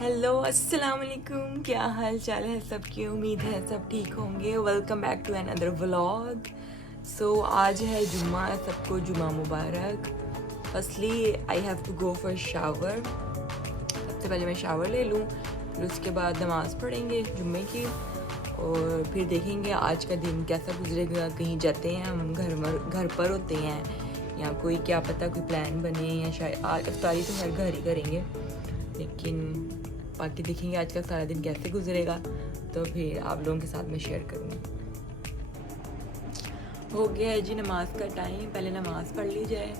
Hello अस्सलाम वालेकुम, क्या हाल चाल है सबकी। उम्मीद है सब ठीक होंगे। Welcome back to another vlog. आज है जुम्मा, सबको जुम्मा मुबारक। Firstly I have to go for shower. सबसे पहले मैं शावर ले लूँ, फिर उसके बाद नमाज़ पढ़ेंगे जुम्मे की, और फिर देखेंगे आज का दिन कैसा गुजरेगा। कहीं जाते हैं हम, घर पर होते हैं, या कोई क्या पता कोई प्लान बने, या शायद आज इफ्तारी तो हर घर ही करेंगे, लेकिन बाकी देखेंगे आज का सारा दिन कैसे गुजरेगा। तो फिर आप लोगों के साथ मैं शेयर करूँगी। हो गया है जी नमाज का टाइम, पहले नमाज पढ़ ली जाए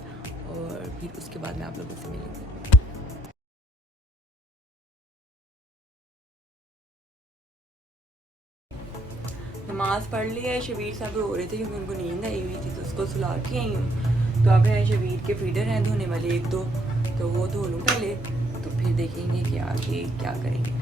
और फिर उसके बाद मैं आप लोगों से मिलूँगी। नमाज पढ़ ली है। शबीर साहब रो रहे थे क्योंकि उनको नींद आई हुई थी, तो उसको सुला के आई हूँ। तो अब है शबीर के फीडर हैं धोने वाले एक दो, तो वो धो लूँ पहले, तो फिर देखेंगे कि आगे क्या करेंगे।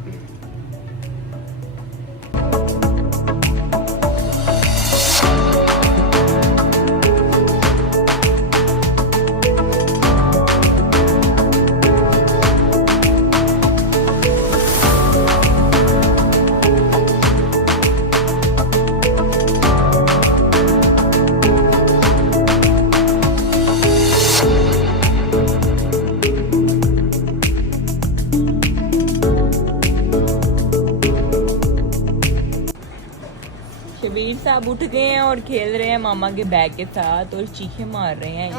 शबीर साहब उठ गए हैं और खेल रहे हैं मामा के बैग के साथ और चीखें मार रहे हैं।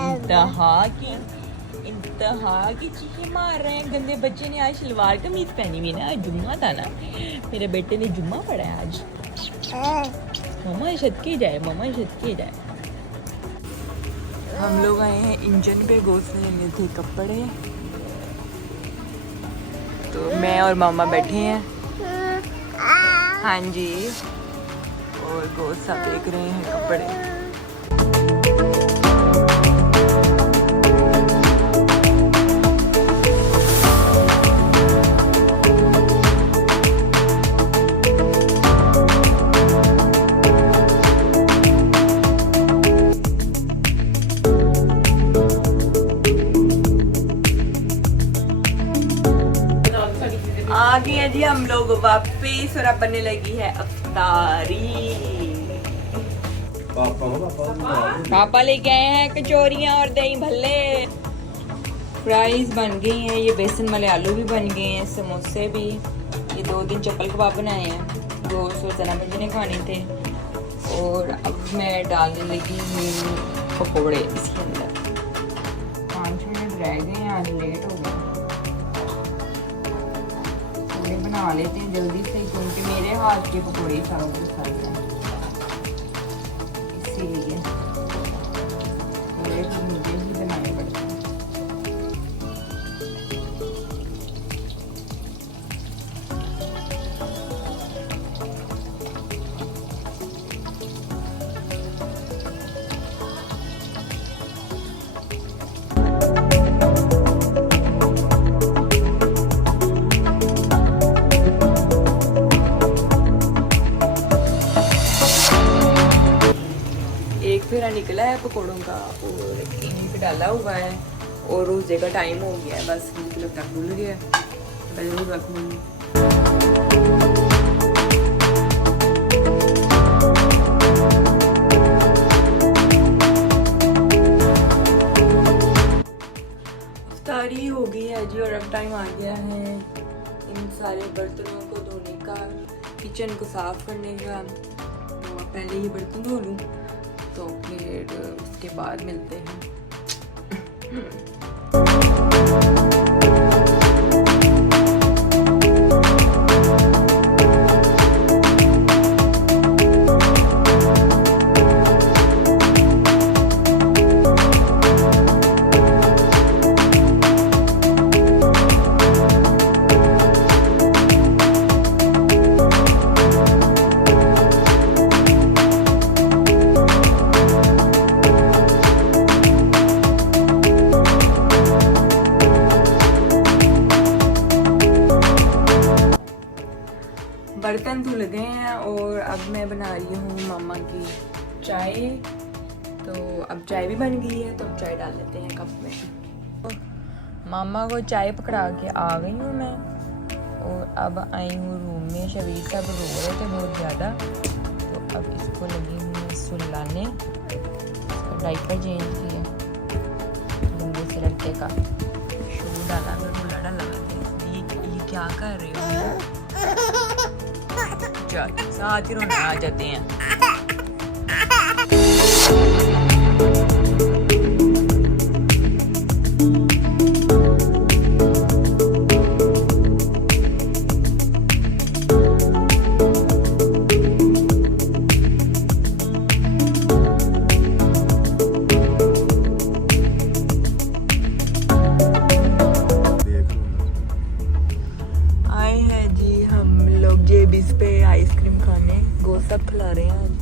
इंतहा की चीखें मार रहे हैं। गंदे बच्चे ने आज शलवार कमीज पहनी हुई ना, आज जुम्मा था ना, मेरे बेटे ने जुम्मा पढ़ा है आज। मामा सदके जाए, मामा सदके जाए। हम लोग आए हैं इंजन पे, गोश्त लेने थे कपड़े, तो मैं और मामा बैठे हैं। हाँ जी, और गोश्त सब देख रहे हैं कपड़े। आ गए हैं जी हम लोग वापिस, और अब बनने लगी है अफ्तारी। पापा लेके आए हैं कचौरियाँ और दही भल्ले। फ्राइज बन गई हैं, ये बेसन वाले आलू भी बन गए हैं, समोसे भी। ये 2 दिन चप्पल कबाब बनाए हैं, गोश्त और चना मुझे ने खाने थे। और अब मैं डालने लगी हूँ पकौड़े इसके अंदर। 5 मिनट रह गए हैं, आज लेट हो गया। बना लेते हैं जल्दी से, क्योंकि मेरे हाथ के पकौड़े सारा कुछ खा हैं, इसीलिए मुझे ही बनाने पड़ते हैं। फेरा निकला है पकौड़ों का, और ईंट डाला हुआ है, और रोज़े का टाइम हो गया है। बस मुझे लगता है भूल गया, पहले ही रखूँगी। इफ्तारी हो गई है जी, और अब टाइम आ गया है इन सारे बर्तनों को धोने का, किचन को साफ करने का। तो पहले ये बर्तन धो लूँ, तो फिर उसके बाद मिलते हैं। बर्तन धुल गए हैं, और अब मैं बना रही हूँ मामा की चाय। तो अब चाय भी बन गई है, तो अब चाय डाल लेते हैं कप में। मामा को चाय पकड़ा के आ गई हूँ मैं, और अब आई हूँ रूम में। शबीर साहब रो रहे थे बहुत ज़्यादा, तो अब इसको लगी हूँ सुलाने। डाइपर चेंज किया गंदे से लड़के का, शू डाला, फिर मुला डाला। ये क्या कर रहे हो? साथ ही रोने आ जाते हैं। आए हैं जी हम लोग जेबीज पे आइसक्रीम खाने, गोश्त खिला रहे हैं आज।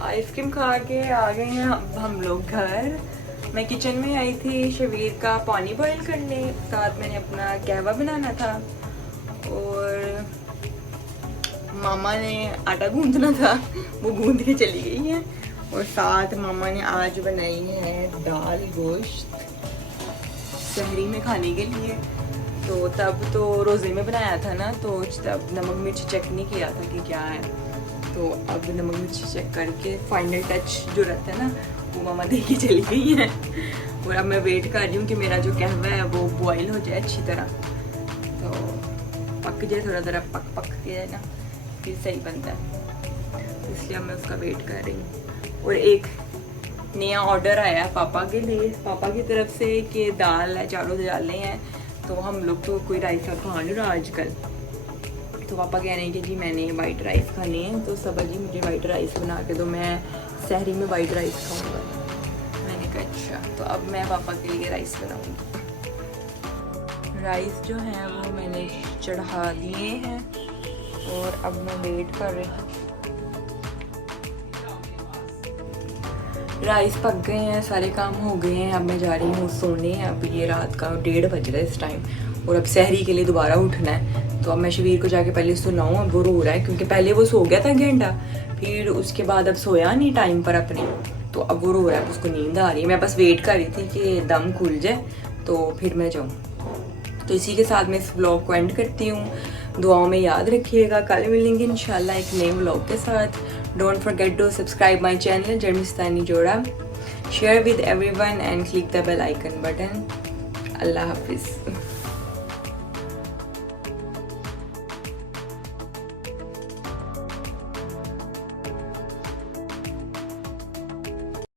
आइसक्रीम खा के आ गए हैं अब हम लोग घर। मैं किचन में आई थी शबीर का पानी बॉईल करने, साथ मैंने अपना कहवा बनाना था, और मामा ने आटा गूंदना था, वो गूंद के चली गई है। और साथ मामा ने आज बनाई है दाल गोश्त सहरी में खाने के लिए। तो तब तो रोज़े में बनाया था ना, तो तब नमक मिर्च चेक नहीं किया था कि क्या है, तो अब नमक मिर्च चेक करके फाइनल टच जो रहता है ना, वो मामा दे के चली गई है। और अब मैं वेट कर रही हूँ कि मेरा जो कहवा है वो बॉईल हो जाए अच्छी तरह, तो पक जाए, थोड़ा ज़रा पक के जाए ना, फिर सही बनता है। इसलिए अब मैं उसका वेट कर रही हूँ। और एक नया ऑर्डर आया पापा के लिए, पापा की तरफ से, कि दाल है, चारों दालें हैं, तो हम लोग तो कोई राइस का खा नहीं रहा आजकल। तो पापा कह रहे हैं कि जी मैंने वाइट राइस खानी है, तो सबा जी मुझे वाइट राइस बना के दो, मैं सहरी में वाइट राइस खाऊंगा। मैंने कहा अच्छा, तो अब मैं पापा के लिए राइस बनाऊंगी। राइस जो है वो मैंने चढ़ा दिए हैं, और अब मैं वेट कर रही हूँ। राइस पक गए हैं, सारे काम हो गए हैं, अब मैं जा रही हूँ सोने। अब ये रात का 1:30 बज रहा है इस टाइम, और अब सहरी के लिए दोबारा उठना है। तो अब मैं शबीर को जाके पहले सुनाऊँ, अब वो रो रहा है क्योंकि पहले वो सो गया था घंटा, फिर उसके बाद अब सोया नहीं टाइम पर अपने, तो अब वो रो रहा है, उसको नींद आ रही है। मैं बस वेट कर रही थी कि दम खुल जाए तो फिर मैं जाऊँ। तो इसी के साथ मैं इस व्लॉग को एंड करती हूँ। दुआओं में याद रखिएगा, कल मिलेंगे इंशाल्लाह एक नए व्लॉग के साथ। Don't forget to subscribe my channel Germistani Joda, share with everyone and click the bell icon button. अल्लाह हाफिज़।